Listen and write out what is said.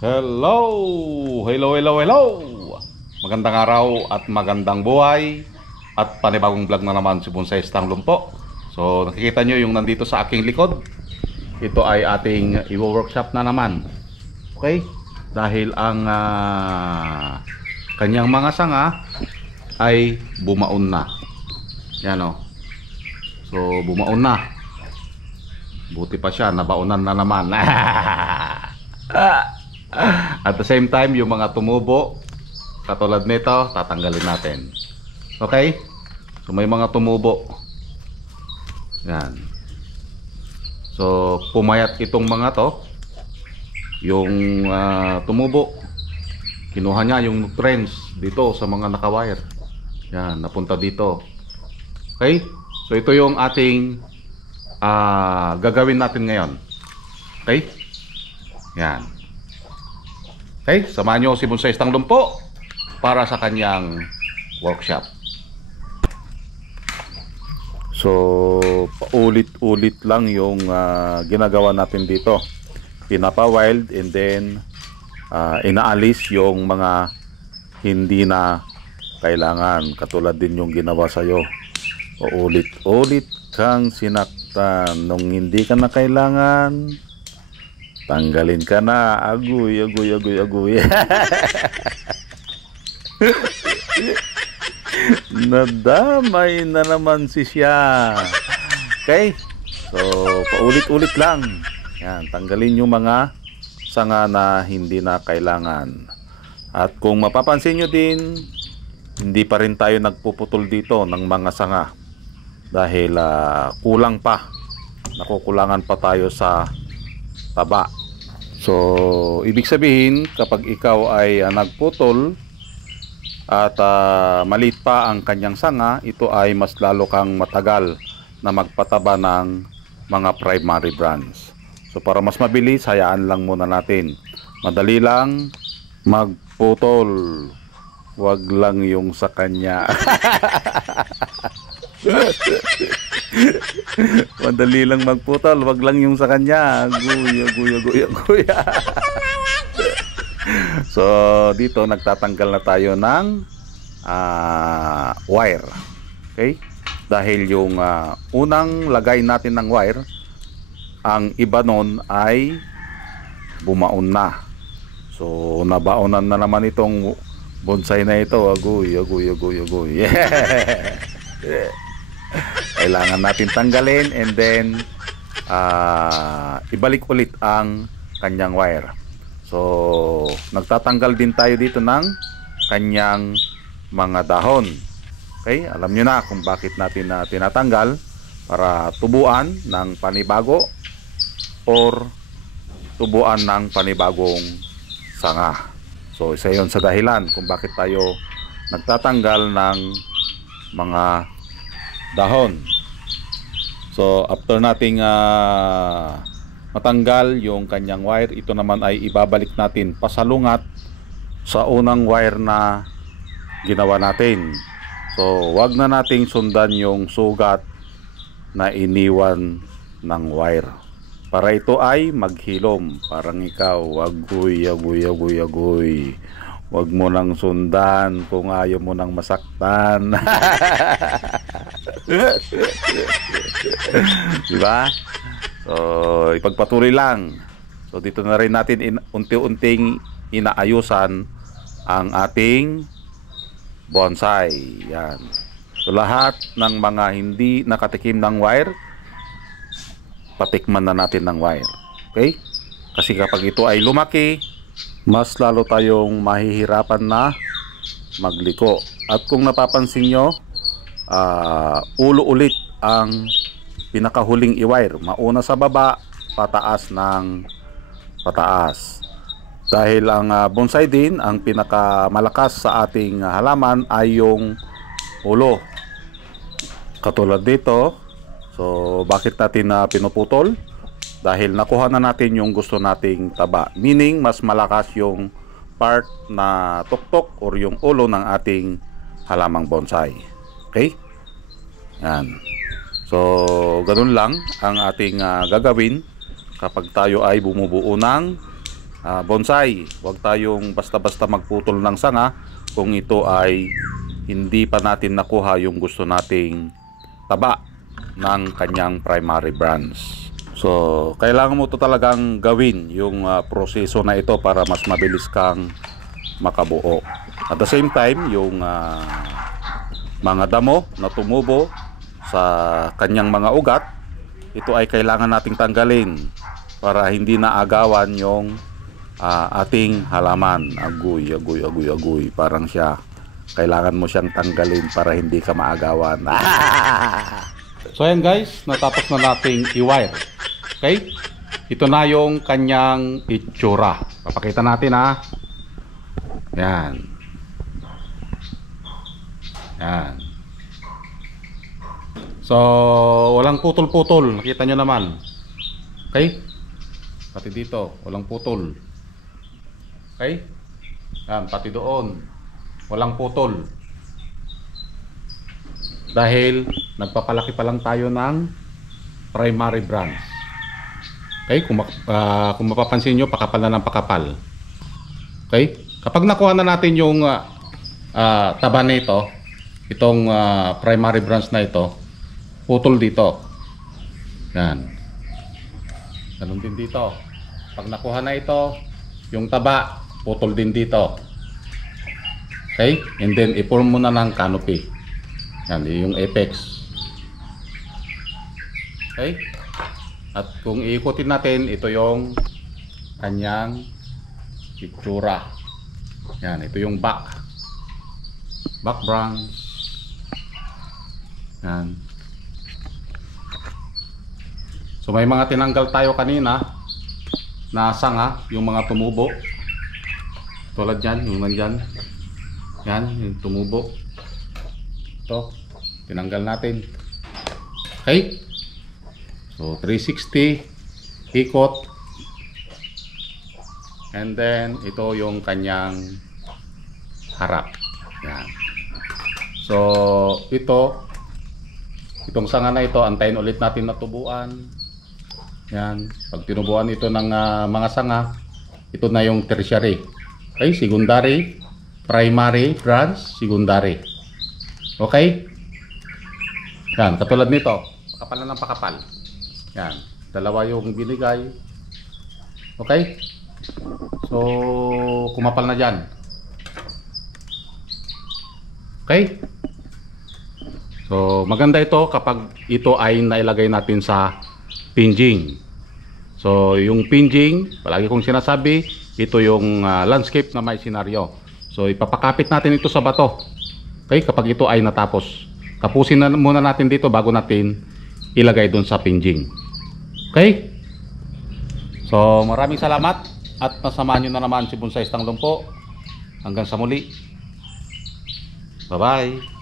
Hello! Hello, hello, hello! Magandang araw at magandang buhay at panibagong vlog na naman si Bonsai Stanglong po. So nakikita nyo yung nandito sa aking likod. Ito ay ating i-workshop na naman. Okay? Dahil ang kanyang mga sanga ay bumaon na. Yan o. So bumaon na. Buti pa siya, nabaonan na naman. At the same time, yung mga tumubo katulad nito, tatanggalin natin. Okay? So may mga tumubo. Yan. So pumayat itong mga to. Yung tumubo, kinuha niya yung nutrients dito sa mga nakawire. Yan, napunta dito. Okay? So ito yung ating gagawin natin ngayon. Okay? Yan. Okay, samahan nyo si Bonsai Stanglong po para sa kanyang workshop. So, paulit-ulit lang yung ginagawa natin dito. Pinapa-wild and then inaalis yung mga hindi na kailangan. Katulad din yung ginawa sa'yo. Paulit-ulit kang sinaktan nung hindi ka na kailangan. Tanggalin ka na. Agoy, agoy, agoy, agoy. Nadamay na naman si siya. Okay? So, paulit-ulit lang. Yan, tanggalin yung mga sanga na hindi na kailangan. At kung mapapansin nyo din, hindi pa rin tayo nagpuputol dito ng mga sanga. Dahil kulang pa. Nakukulangan pa tayo sa taba. So, ibig sabihin, kapag ikaw ay nagputol at maliit pa ang kanyang sanga, ito ay mas lalo kang matagal na magpataba ng mga primary branch. So, para mas mabilis, hayaan lang muna natin. Madali lang magputol. Wag lang yung sa kanya. Madali lang magputol, wag lang yung sa kanya. Guya, guya, guya, guya. So dito nagtatanggal na tayo ng wire. Okay? Dahil yung unang lagay natin ng wire, ang iba nun ay bumaon na. So nabaonan na naman itong bonsai na ito. Agoy, agoy, agoy, agoy. Yeah. Kailangan natin tanggalin and then ibalik ulit ang kanyang wire. So nagtatanggal din tayo dito ng kanyang mga dahon. Okay, alam nyo na kung bakit natin tinatanggal, para tubuan ng panibago or tubuan ng panibagong sanga. So isa yon sa dahilan kung bakit tayo nagtatanggal ng mga dahon. So after nating matanggal yung kanyang wire, ito naman ay ibabalik natin pasalungat sa unang wire na ginawa natin. So wag na nating sundan yung sugat na iniwan ng wire, para ito ay maghilom. Parang ikaw, agoy, agoy, agoy, agoy. Wag mo nang sundan kung ayaw mo nang masaktan. Diba? So, ipagpatuloy lang. So, dito na rin natin unti-unting inaayusan ang ating bonsai. Yan. So, lahat ng mga hindi nakatikim ng wire, patikman na natin ng wire. Okay? Kasi kapag ito ay lumaki, mas lalo tayong mahihirapan na magliko. At kung napapansin nyo, ulo ulit ang pinakahuling i-wire. Mauna sa baba, pataas ng pataas. Dahil ang bonsai din, ang pinakamalakas sa ating halaman ay yung ulo. Katulad dito. So bakit natin pinuputol? Dahil nakuha na natin yung gusto nating taba. Meaning, mas malakas yung part na tuktok or yung ulo ng ating halamang bonsai. Okay? Yan. So, ganun lang ang ating gagawin kapag tayo ay bumubuo ng bonsai. Huwag tayong basta-basta magputol ng sanga kung ito ay hindi pa natin nakuha yung gusto nating taba ng kanyang primary branch. So, kailangan mo to talagang gawin yung proseso na ito para mas mabilis kang makabuo. At the same time, yung mga damo na tumubo sa kanyang mga ugat, ito ay kailangan nating tanggalin para hindi na agawan yung ating halaman. Agoy, agoy, agoy, agoy. Parang siya, kailangan mo siyang tanggalin para hindi ka maagawan. So ayan guys, natapos na nating i-wire. Okay? Ito na yung kanyang itsura. Papakita natin ha. Yan. Yan. So, walang putol-putol. Nakita nyo naman. Okay? Pati dito, walang putol. Okay? Yan, pati doon. Walang putol. Dahil nagpapalaki pa lang tayo ng primary branch. Okay? Kung mapapansin nyo, pakapal na ng pakapal. Okay? Kapag nakuha na natin yung taba nito, itong primary branch na ito, putol dito. Yan. Ganun din dito. Pag nakuha na ito, yung taba, putol din dito. Okay? And then, i-form mo na ng canopy. Yan, yung apex. Okay? At kung iikutin natin, ito yung kanyang itsura. Yan, ito yung back branch. Yan. So may mga tinanggal tayo kanina na sanga, yung mga tumubo. Tulad yan, yung nandyan. Yan, yung tumubo. Ito, tinanggal natin. Okay? So 360 ikot. And then ito yung kanyang harap. Yan. So itong sanga na ito, antayin ulit natin na tubuan. Yan. Pag tinubuan ito ng mga sanga, ito na yung tertiary. Okay, secondary, primary, branch, secondary. Okay? Yan, katulad nito, pakapal na ng pakapal. Yan, dalawa yung binigay. Okay? So, kumapal na dyan. Okay? So, maganda ito kapag ito ay nailagay natin sa pinging. So, yung pinging, palagi kong sinasabi, ito yung landscape na may senaryo. So, ipapakapit natin ito sa bato. Okay? Kapag ito ay natapos. Tapusin na muna natin dito bago natin ilagay dun sa pinging. Okay? So, maraming salamat at nasamahan nyo na naman si Bonsai Stanglong po. Hanggang sa muli. Bye-bye.